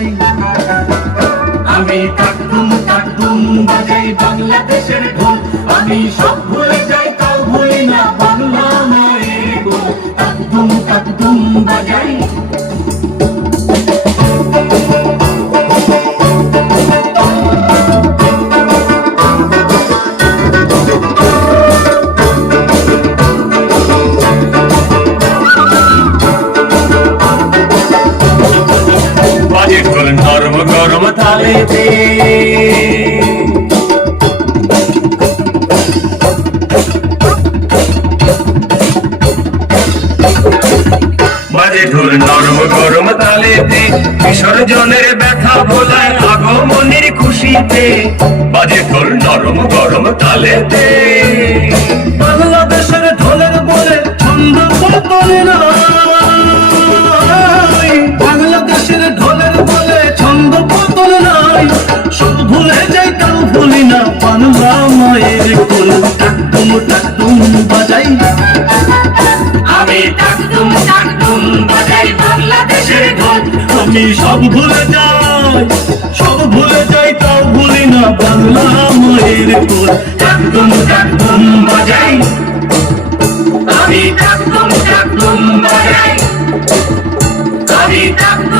বাজাই আমি তাকুম তাকুম বাজাই বাংলাদেশের ঢোল। আমি সব ভুলে যাই, তাও ভুলি না বাংলা মায়ের গোল। তাকুম তাকুম বাজাই তালেতে বাজে ঢোল নরম গরম তালেতে, বিসর্জনের ব্যথা ভোলায় আগমনের খুশিতে। বাজে ঢোল নরম গরম তালেতে। ভুলি মায়ের কোল টাকুম টাকুম বাজাই। আমি তাকতুম তাকতুম বাজাই বাংলাদেশের ঢোল। আমি সব ভুলে যাই সব ভুলে যাই তাও ভুলি না বাংলা মায়ের কোল টাকুম টাকুম বাজাই। আমি তাকতুম তাকতুম বাজাই। আমি তাকতুম